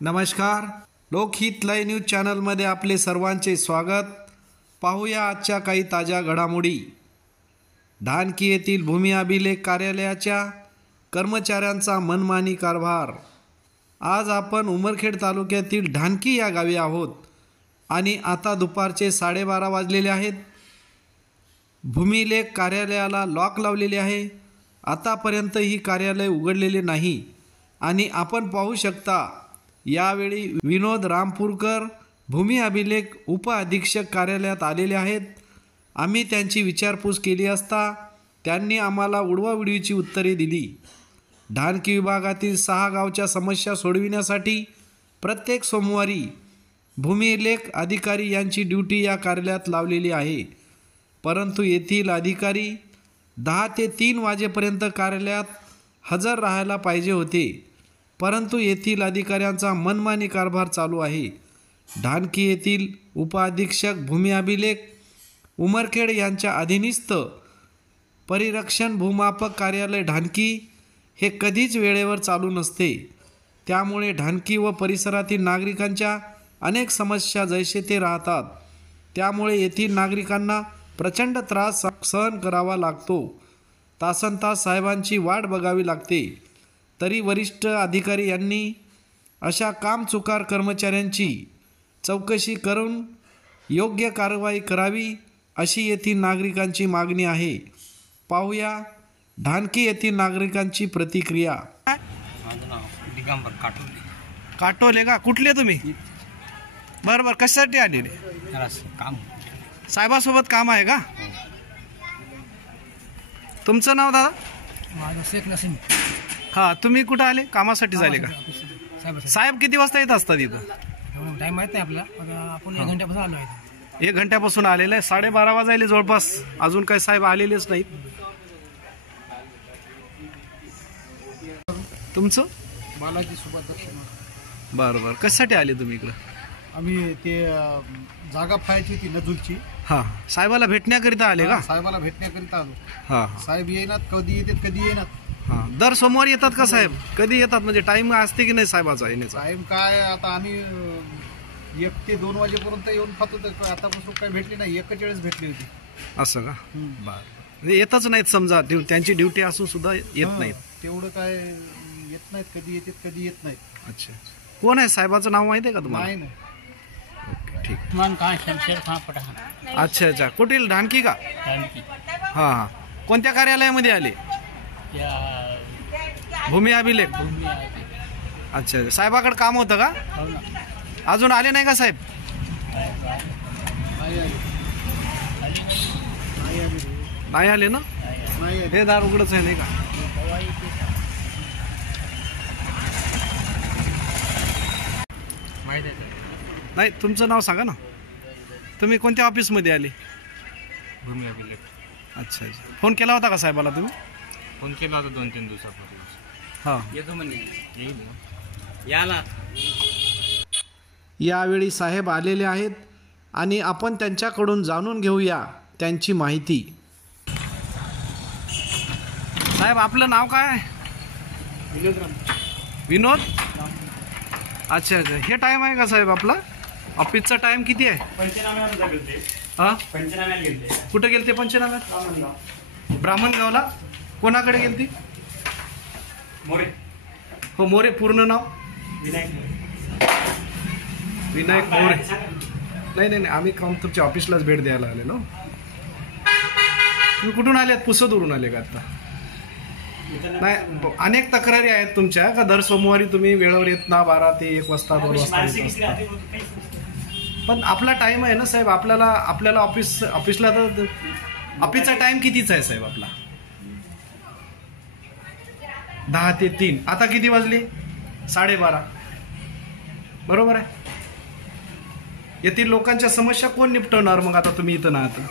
नमस्कार, लोकहित live news चॅनलमध्ये आपले सर्वांचे स्वागत। पाहूया आजच्या काही ताज्या घडामोडी। ढानकी येथील भूमी अभिलेख कार्यालयाच्या कर्मचाऱ्यांचा मनमानी कारभार। आज आपण उमरखेड तालुक्यातील ढानकी या गावी आहोत आणि आता दुपारचे 12:30 वाजलेले आहेत। भूमिलेख कार्यालयाला लॉक लावलेले आहे। आतापर्यंत ही कार्यालय उघडलेले नाही आणि आपण पाहू शकता यावेळी विनोद रामपूरकर भूमी अभिलेख उप अधीक्षक कार्यालयात आलेले आहेत। आम्ही त्यांची विचारपूस केली असता त्यांनी आम्हाला उडवाउडवीची उत्तरे दिली। ढानकी विभागातील 6 गावच्या समस्या सोडविण्यासाठी प्रत्येक सोमवारी भूमिलेख अधिकारी यांची ड्यूटी या कार्यालयात लावलेली आहे, परंतु येथील अधिकारी 10 ते 3 वाजेपर्यंत कार्यालयात हजर राहायला पाहिजे होते, परंतु येथील अधिकाऱ्यांचा मनमानी कारभार चालू आहे। ढानकी येथील उपअधीक्षक भूमी अभिलेख उमरखेड यांच्या अधीनस्थ परिरक्षण भूमापक कार्यालय ढानकी हे कधीच वेळेवर चालू नसते। त्यामुळे ढानकी व परिसरातील नागरिकांच्या अनेक समस्या जैसे ते राहतात। त्यामुळे येथील नागरिकांना प्रचंड त्रास सहन करावा लागतो। तासनतास साहेबांची वाट बघावी लागते। तरी वरिष्ठ अधिकारी यांनी अशा कामचुकार कर्मचाऱ्यांची चौकशी करून योग्य कारवाई करावी अशी येथील नागरिकांची मागणी आहे। पाहूया ढानकी येथील नागरिकांची प्रतिक्रिया। काटोले का? कुठले तुम्ही? बरोबर, कशासाठी आलेले? काम साहेबासोबत काम आहे का? तुमचं नाव दादा? माझं शेख नसीम। हां, तुम्ही कुठं आले? कामासाठी झाले का? साहेब किती वाजता येत असतात इथं? टाइम माहित नाही आपला, आपण 1 घंट्यापासून आलो आहे। 1 घंट्यापासून आलेलं आहे। 12:30 वाजायले जवळपास, अजून काही साहेब आलेलेच नाहीत। तुमचं? बालाजी सुभाष दर्शन। बरं बरं, कशासाठी आले तुम्ही इकडं? आम्ही ते जागा फायची ती नजूलची। हां, साहेबाला भेटण्याकरिता आले का? साहेबाला भेटण्याकरिता आलो। हां, साहेब येईनात, कधी येतात कधी येईनात। हां, दर सोमवारी येतात का साहेब? कधी येतात म्हणजे टाइम असते की नाही साहेबाचा येण्याचा? टाइम काय, आता आम्ही 1 ते 2 वाजेपर्यंत येऊन पाहतो, तर आतापासून काही भेटली नाही। 41 भेटली होती। असं का? बरं, म्हणजे येतच नाहीत समजा, त्यांची ड्युटी असून सुद्धा येत नाहीत। तेवढं काय येत नाहीत, कधी येतात कधी येत नाहीत। अच्छा, कोण आहे साहेबाचं नाव माहिती आहे का तुम्हाला? नाही। ओके, ठीक। शमशेर खान पठाण। अच्छा अच्छा, कुठील? ढानकी का? हां हां, कोणत्या कार्यालयामध्ये आले? भूमी अभिलेख। अच्छा अच्छा, साहेबाकडे काम होतं का? अजून आले नाही का साहेब? नाही आले ना? हे दार उघडच आहे नाही का? नाही, तुमचं नाव सांगा ना। तुम्ही कोणत्या ऑफिसमध्ये आले? भूमी अभिलेख। अच्छा अच्छा, फोन केला होता का साहेबाला तुम्ही? फोन केला होता 2-3 दिवसापूर्वी। हां, येतो म्हणे याला। यावेळी साहेब आलेले आहेत आणि आपण त्यांच्याकडून जाणून घेऊया त्यांची माहिती। साहेब, आपलं नाव काय आहे? विनोद राम। विनोद? अच्छा अच्छा, हे टाइम आहे का साहेब आपला? ऑफिसचा टाइम किती आहे? हां, कुठे गेलते पंचनाम्यात? ब्राह्मणगावला? कोणाकडे गेलती? मोरे। हो, मोरे। पूर्ण नाव? विनायक मोरे। नाही नाही, आम्ही तुमच्या ऑफिसलाच भेट द्यायला आलेलो। तुम्ही कुठून आले? पुसदवरून आले का आता? नाही, अनेक तक्रारी आहेत तुमच्या का दर सोमवारी तुम्ही वेळेवर येत ना, 12 ते 1 वाजता 2 वाजता। पण आपला टाइम आहे ना साहेब, आपल्याला ऑफिसला तर ऑफिसचा टाइम कितीचा आहे साहेब आपला? 10 ते 3। आता किती वाजले? 12:30। बरोबर आहे। येथील लोकांच्या समस्या कोण निपटवणार मग? आता तुम्ही इथं ना आता